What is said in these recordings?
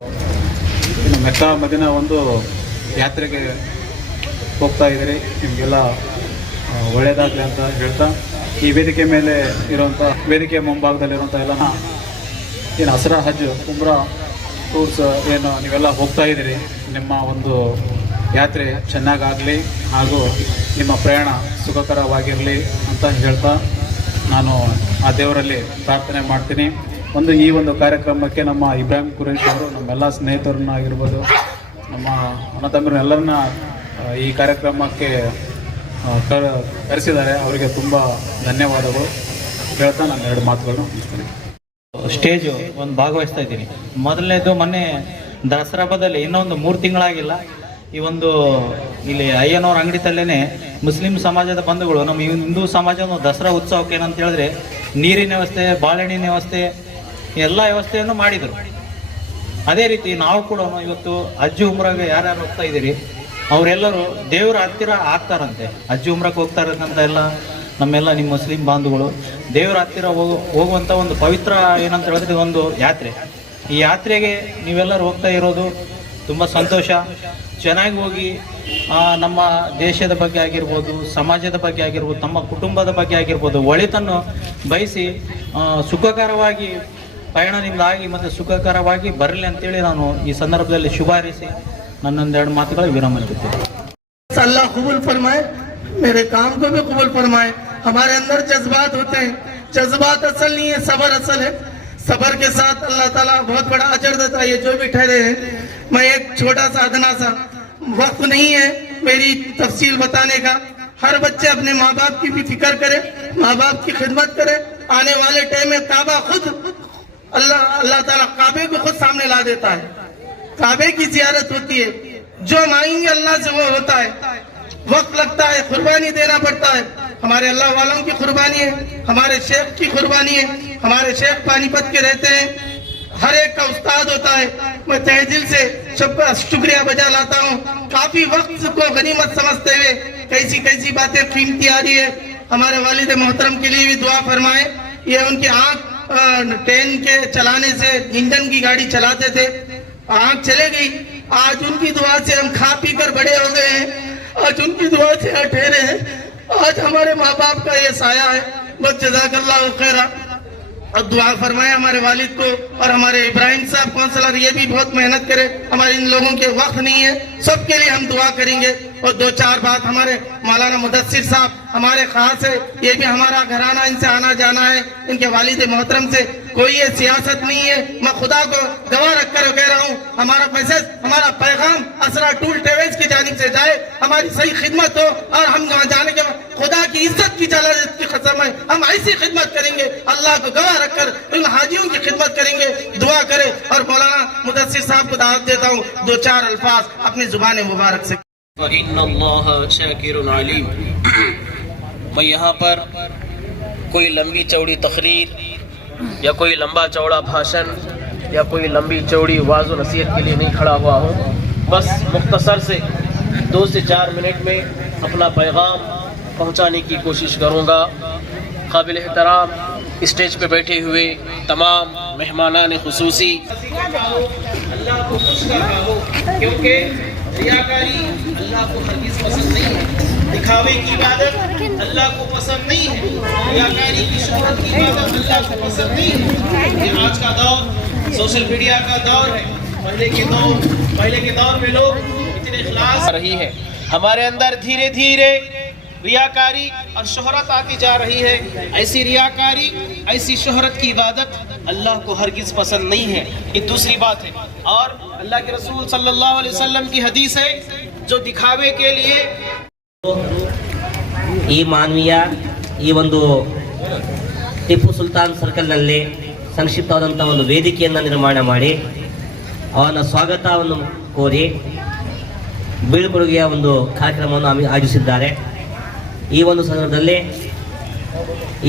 ಇನ್ನು Mecca Medina ಒಂದು ಯಾತ್ರೆಗೆ ಹೋಗ್ತಾ ಇದ್ದೀರಿ. ನಿಮಗೆಲ್ಲ ಒಳ್ಳೆಯದಾಗಲಿ ಅಂತ ಹೇಳ್ತಾ, ಈ ವೇದಿಕೆ ಮೇಲೆ ಇರುವಂಥ ವೇದಿಕೆ ಮುಂಭಾಗದಲ್ಲಿರುವಂಥ ಎಲ್ಲ ಏನು ಅಸ್ರಾ ಹಜ್ ಉಮ್ರಾ ಟೂರ್ಸ್ ಏನು ನೀವೆಲ್ಲ ಹೋಗ್ತಾ ಇದ್ದೀರಿ, ನಿಮ್ಮ ಒಂದು ಯಾತ್ರೆ ಚೆನ್ನಾಗಾಗಲಿ ಹಾಗೂ ನಿಮ್ಮ ಪ್ರಯಾಣ ಸುಖಕರವಾಗಿರಲಿ ಅಂತ ಹೇಳ್ತಾ ನಾನು ಆ ದೇವರಲ್ಲಿ ಪ್ರಾರ್ಥನೆ ಮಾಡ್ತೀನಿ. ಈ ಒಂದು ಕಾರ್ಯಕ್ರಮಕ್ಕೆ ನಮ್ಮ ಇಬ್ರಾಹಿಂ ಕುರೇಶ್ ಅವರು ನಮ್ಮೆಲ್ಲ ಸ್ನೇಹಿತರನ್ನ ಆಗಿರ್ಬೋದು, ನಮ್ಮ ಅಣ್ಣ ತಮ್ಮರನ್ನ ಎಲ್ಲರನ್ನ ಈ ಕಾರ್ಯಕ್ರಮಕ್ಕೆ ಕರೆಸಿದ್ದಾರೆ. ಅವರಿಗೆ ತುಂಬ ಧನ್ಯವಾದಗಳು ಹೇಳ್ತಾ ನಾನು 2 ಮಾತುಗಳನ್ನು ಮುಗಿಸ್ತೀನಿ. ಸ್ಟೇಜು ಒಂದು ಭಾಗವಹಿಸ್ತಾ ಇದ್ದೀನಿ. ಮೊದಲನೇದು ಮೊನ್ನೆ ದಸರಾ ಹಬ್ಬದಲ್ಲಿ ಇನ್ನೊಂದು 3 ತಿಂಗಳಾಗಿಲ್ಲ. ಈ ಒಂದು ಇಲ್ಲಿ ಅಯ್ಯನವ್ರ ಅಂಗಡಿ ತಲ್ಲೇನೆ ಮುಸ್ಲಿಂ ಸಮಾಜದ ಬಂಧುಗಳು ನಮ್ಮ ಹಿಂದೂ ಸಮಾಜದ ದಸರಾ ಉತ್ಸವಕ್ಕೆ ಏನಂತ ಹೇಳಿದ್ರೆ ನೀರಿನ ವ್ಯವಸ್ಥೆ, ಬಾಳೆಹಣ್ಣಿನ ವ್ಯವಸ್ಥೆ, ಎಲ್ಲ ವ್ಯವಸ್ಥೆಯನ್ನು ಮಾಡಿದರು. ಅದೇ ರೀತಿ ನಾವು ಕೂಡ ಇವತ್ತು ಹಜ್ ಉಮ್ರಾಗೆ ಯಾರ್ಯಾರು ಹೋಗ್ತಾ ಇದ್ದೀರಿ ಅವರೆಲ್ಲರೂ ದೇವರ ಹತ್ತಿರ ಆಗ್ತಾರಂತೆ. ಹಜ್ ಉಮ್ರಾಕ್ಕೆ ಹೋಗ್ತಾರಂತ ಎಲ್ಲ ನಮ್ಮೆಲ್ಲ ನಿಮ್ಮ ಮುಸ್ಲಿಂ ಬಾಂಧುಗಳು ದೇವರ ಹತ್ತಿರ ಹೋಗುವಂಥ ಒಂದು ಪವಿತ್ರ ಏನಂತ ಹೇಳಿದ್ರೆ ಒಂದು ಯಾತ್ರೆ. ಈ ಯಾತ್ರೆಗೆ ನೀವೆಲ್ಲರೂ ಹೋಗ್ತಾ ಇರೋದು ತುಂಬ ಸಂತೋಷ. ಚೆನ್ನಾಗಿ ಹೋಗಿ ನಮ್ಮ ದೇಶದ ಬಗ್ಗೆ ಆಗಿರ್ಬೋದು, ಸಮಾಜದ ಬಗ್ಗೆ ಆಗಿರ್ಬೋದು, ತಮ್ಮ ಕುಟುಂಬದ ಬಗ್ಗೆ ಆಗಿರ್ಬೋದು ಒಳಿತನ್ನು ಬಯಸಿ ಸುಖಕರವಾಗಿ ಪಯಣ ನಿಮ್ಮದಾಗಿ ಮತ್ತು ಸುಖಕರವಾಗಿ ಬರಲಿ ಅಂತೇಳಿ ನಾನು ಈ ಸಂದರ್ಭದಲ್ಲಿ ಶುಭಾರಿಸಿ ನನ್ನೊಂದು 2 ಮಾತುಗಳ ವಿರಾಮ ನೀಡುತ್ತೇನೆ. अल्लाह कबूल फरमाए, मेरे काम को भी कबूल फरमाए. हमारे अंदर जज्बात होते हैं, जज्बात असल नहीं है, सबर असल है. सबर के साथ अल्लाह ताला बहुत बड़ा अजर देता है. ये जो भी ठहरे हैं, मैं एक छोटा सा अदना सा वक्त नहीं है मेरी तफसील बताने का. हर बच्चे अपने माँ बाप की भी फिक्र करे, माँ बाप की खिदमत करे. आने वाले टाइम में काबा खुद अल्लाह ताला काबे को खुद सामने ला देता है. काबे की जियारत होती है, जो मांगेंगे अल्लाह से वो होता है. वक्त लगता है, कुर्बानी देना पड़ता है. हमारे अल्लाह वालों की कुर्बानी है, हमारे शेख की कुर्बानी है. हमारे शेख पानीपत के रहते हैं, हर एक का उस्ताद होता है. मैं तहे दिल से शुक्रिया बजा लाता हूँ. काफी वक्त को गनीमत समझते हुए कैसी कैसी बातें कीमती आ रही है. हमारे वालिद मोहतरम के लिए भी दुआ फरमाए. ये उनकी आँख ट्रेन के चलाने से, इंजन की गाड़ी चलाते थे, आँख चले गई. आज उनकी दुआ से हम खा पी कर बड़े हो गए हैं. आज उनकी दुआ से यहाँ ठहरे हैं. आज हमारे माँ बाप का ये साया है. बस जज़ाकल्लाहु खैरा. और दुआ फरमाए हमारे वालिद को. और हमारे इब्राहिम साहब काउंसलर, ये भी बहुत मेहनत करे. हमारे इन लोगों के वक्त नहीं है, सबके लिए हम दुआ करेंगे. और 2-4 बात हमारे मौलाना मुदस्सिर साहब हमारे खास है. ये भी हमारा घराना, इनसे आना जाना है. इनके वालिद मोहतरम से कोई ये सियासत नहीं है. मैं खुदा को गवाह रख कर कह रहा हूँ, हमारा मैसेज, हमारा पैगाम असरा टूल ट्रेवल्स की जानिब से जाए. हमारी सही खिदमत हो और हम वहाँ जाने के बाद खुदा की इज्जत की जलालत की कसम है, हम ऐसी खिदमत करेंगे. अल्लाह को गवाह रखकर इन हाजियों की खिदमत करेंगे. दुआ करें. और मौलाना मुदस्सिर साहब को दावत देता हूँ 2-4 अल्फाज अपनी जुबान मुबारक से. इन्नल्लाह शाकिरुन अलीम. मैं यहाँ पर कोई लंबी चौड़ी तकरीर या कोई लंबा चौड़ा भाषण या कोई लंबी चौड़ी वाज़ व नसीहत के लिए नहीं खड़ा हुआ हूँ. बस मुख्तसर से 2 से 4 मिनट में अपना पैगाम पहुँचाने की कोशिश करूँगा. काबिल एहतराम स्टेज पे बैठे हुए तमाम मेहमानान खुसूसी, अल्लाह को खुश करना हो, क्योंकि रियाकारी अल्लाह को हरगिज़ पसंद नहीं है. दिखावे की इबादत अल्लाह को पसंद नहीं है. रियाकारी की शोहरत की इबादत अल्लाह को पसंद नहीं है. ये आज का दौर सोशल मीडिया का दौर है. पहले के दौर में लोग इतने इखलास रही है. हमारे अंदर धीरे धीरे रियाकारी और शोहरत आती जा रही है. ऐसी रियाकारी, ऐसी शोहरत की इबादत अल्लाह को हरगिज़ पसंद नहीं है. ये दूसरी बात है. और अल्लाह के रसूल सल्लल्लाहु अलैहि वसल्लम की हदीस है, जो दिखावे के लिए ಈ ಮಾನವೀಯ ಈ ಒಂದು ಟಿಪ್ಪು ಸುಲ್ತಾನ್ ಸರ್ಕಲ್ನಲ್ಲಿ ಸಂಕ್ಷಿಪ್ತವಾದಂಥ ಒಂದು ವೇದಿಕೆಯನ್ನು ನಿರ್ಮಾಣ ಮಾಡಿ ಅವನ ಸ್ವಾಗತವನ್ನು ಕೋರಿ ಬೀಳ್ಕೊಡುಗೆಯ ಒಂದು ಕಾರ್ಯಕ್ರಮವನ್ನು ಆಯೋಜಿಸಿದ್ದಾರೆ. ಈ ಒಂದು ಸಂದರ್ಭದಲ್ಲಿ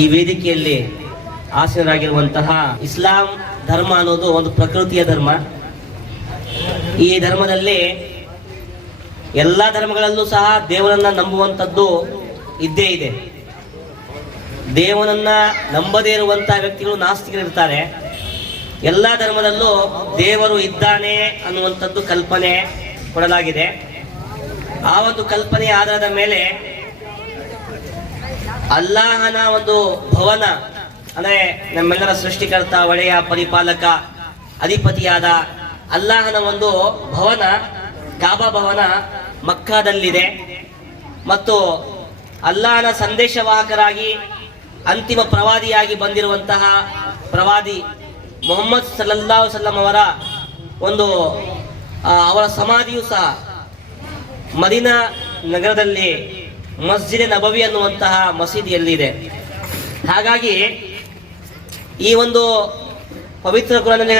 ಈ ವೇದಿಕೆಯಲ್ಲಿ ಆಸೀನರಾಗಿರುವಂತಹ ಇಸ್ಲಾಂ ಧರ್ಮ ಅನ್ನೋದು ಒಂದು ಪ್ರಕೃತಿಯ ಧರ್ಮ. ಈ ಧರ್ಮದಲ್ಲಿ ಎಲ್ಲ ಧರ್ಮಗಳಲ್ಲೂ ಸಹ ದೇವರನ್ನ ನಂಬುವಂಥದ್ದು ಇದ್ದೇ ಇದೆ. ದೇವನನ್ನ ನಂಬದೇ ಇರುವಂತಹ ವ್ಯಕ್ತಿಗಳು ನಾಸ್ತಿಕರಿರ್ತಾರೆ. ಎಲ್ಲ ಧರ್ಮದಲ್ಲೂ ದೇವರು ಇದ್ದಾನೆ ಅನ್ನುವಂಥದ್ದು ಕಲ್ಪನೆ ಕೊಡಲಾಗಿದೆ. ಆ ಒಂದು ಕಲ್ಪನೆಯ ಆಧಾರದ ಮೇಲೆ ಅಲ್ಲಾಹನ ಒಂದು ಭವನ ಅಂದರೆ ನಮ್ಮೆಲ್ಲರ ಸೃಷ್ಟಿಕರ್ತ, ಒಡೆಯ, ಪರಿಪಾಲಕ, ಅಧಿಪತಿಯಾದ ಅಲ್ಲಾಹನ ಒಂದು ಭವನ, ಕಾಬಾ ಭವನ ಮಕ್ಕಾದಲ್ಲಿದೆ. ಮತ್ತು ಅಲ್ಲಾಹನ ಸಂದೇಶವಾಹಕರಾಗಿ ಅಂತಿಮ ಪ್ರವಾದಿಯಾಗಿ ಬಂದಿರುವಂತಹ ಪ್ರವಾದಿ ಮೊಹಮ್ಮದ್ ಸಲ್ಲಲ್ಲಾಹು ಅಲೈಹಿ ವಸಲ್ಲಂ ಅವರ ಒಂದು ಅವರ ಸಮಾಧಿಯು ಸಹ ಮದೀನಾ ನಗರದಲ್ಲಿ ಮಸ್ಜಿದ್ ನಬವಿ ಅನ್ನುವಂತಹ ಮಸೀದಿಯಲ್ಲಿದೆ. ಹಾಗಾಗಿ ಈ ಒಂದು ಪವಿತ್ರ ಕುರಾನ್ನಲ್ಲಿ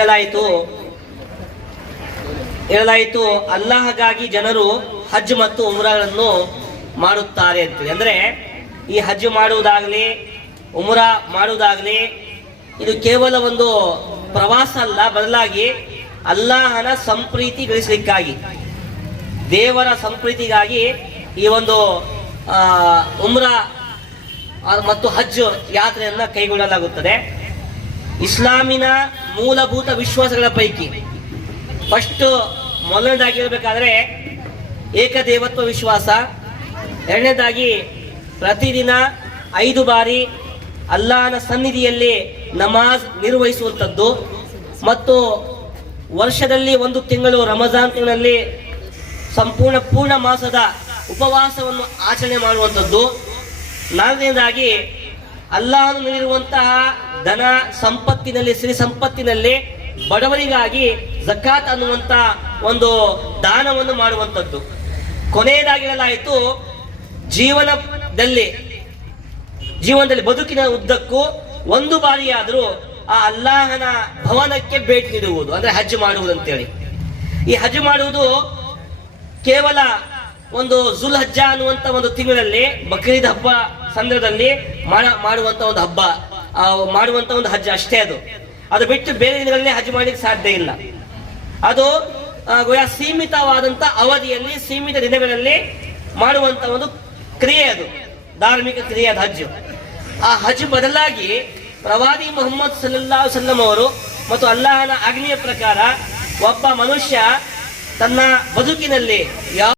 ಹೇಳಲಾಯಿತು ಅಲ್ಲಾಹಗಾಗಿ ಜನರು ಹಜ್ ಮತ್ತು ಉಮ್ರಾಗಳನ್ನು ಮಾಡುತ್ತಾರೆ ಅಂತೇಳಿ. ಅಂದರೆ ಈ ಹಜ್ ಮಾಡುವುದಾಗಲಿ ಉಮ್ರಾ ಮಾಡುವುದಾಗಲಿ ಇದು ಕೇವಲ ಒಂದು ಪ್ರವಾಸ ಅಲ್ಲ, ಬದಲಾಗಿ ಅಲ್ಲಾಹನ ಸಂಪ್ರೀತಿ ಗಳಿಸಲಿಕ್ಕಾಗಿ, ದೇವರ ಸಂಪ್ರೀತಿಗಾಗಿ ಈ ಒಂದು ಉಮ್ರಾ ಮತ್ತು ಹಜ್ ಯಾತ್ರೆಯನ್ನ ಕೈಗೊಳ್ಳಲಾಗುತ್ತದೆ. ಇಸ್ಲಾಮಿನ ಮೂಲಭೂತ ವಿಶ್ವಾಸಗಳ ಪೈಕಿ ಮೊದಲನೇದಾಗಿ ಹೇಳಬೇಕಾದ್ರೆ ಏಕದೇವತ್ವ ವಿಶ್ವಾಸ, ಎರಡನೇದಾಗಿ ಪ್ರತಿದಿನ 5 ಬಾರಿ ಅಲ್ಲಾಹನ ಸನ್ನಿಧಿಯಲ್ಲಿ ನಮಾಜ್ ನಿರ್ವಹಿಸುವಂಥದ್ದು, ಮತ್ತು ವರ್ಷದಲ್ಲಿ 1 ತಿಂಗಳು ರಮಜಾನ್ ತಿಂಗಳಲ್ಲಿ ಪೂರ್ಣ ಮಾಸದ ಉಪವಾಸವನ್ನು ಆಚರಣೆ ಮಾಡುವಂಥದ್ದು, ನಾಲ್ಕನೇದಾಗಿ ಅಲ್ಲಾಹನು ನೀಡಿರುವಂತಹ ಧನ ಸಂಪತ್ತಿನಲ್ಲಿ, ಸಿರಿ ಸಂಪತ್ತಿನಲ್ಲಿ ಬಡವರಿಗಾಗಿ ಜಕಾತ್ ಅನ್ನುವಂತ ಒಂದು ದಾನವನ್ನು ಮಾಡುವಂಥದ್ದು, ಕೊನೆಯದಾಗಿ ಹೇಳಲಾಯಿತು ಜೀವನದಲ್ಲಿ ಬದುಕಿನ ಉದ್ದಕ್ಕೂ 1 ಬಾರಿಯಾದರೂ ಆ ಅಲ್ಲಾಹನ ಭವನಕ್ಕೆ ಭೇಟಿ ನೀಡುವುದು, ಅಂದ್ರೆ ಹಜ್ ಮಾಡುವುದು ಅಂತೇಳಿ. ಈ ಹಜ್ ಮಾಡುವುದು ಕೇವಲ ಒಂದು ಜುಲ್ ಹಜ್ಜ ಅನ್ನುವಂತ ಒಂದು ತಿಂಗಳಲ್ಲಿ ಬಕ್ರೀದ್ ಹಬ್ಬ ಸಂದರ್ಭದಲ್ಲಿ ಮಾಡುವಂತ ಒಂದು ಹಬ್ಬ, ಮಾಡುವಂತ ಒಂದು ಹಜ್ ಅಷ್ಟೇ. ಅದು ಬಿಟ್ಟು ಬೇರೆ ದಿನಗಳಲ್ಲಿ ಹಜ್ ಮಾಡಲಿಕ್ಕೆ ಸಾಧ್ಯ ಇಲ್ಲ. ಅದು ಸೀಮಿತವಾದಂತ ಅವಧಿಯಲ್ಲಿ, ಸೀಮಿತ ದಿನಗಳಲ್ಲಿ ಮಾಡುವಂತ ಒಂದು ಕ್ರಿಯೆ, ಅದು ಧಾರ್ಮಿಕ ಕ್ರಿಯೆ, ಅದು ಹಜ್. ಆ ಹಜ್ ಬದಲಾಗಿ ಪ್ರವಾದಿ ಮೊಹಮ್ಮದ್ ಸಲ್ಲಲ್ಲಾಹು ಅಲೈಹಿ ವಸಲ್ಲಂ ಅವರು ಮತ್ತು ಅಲ್ಲಾಹನ ಆಜ್ಞೆಯ ಪ್ರಕಾರ ಒಬ್ಬ ಮನುಷ್ಯ ತನ್ನ ಬದುಕಿನಲ್ಲಿ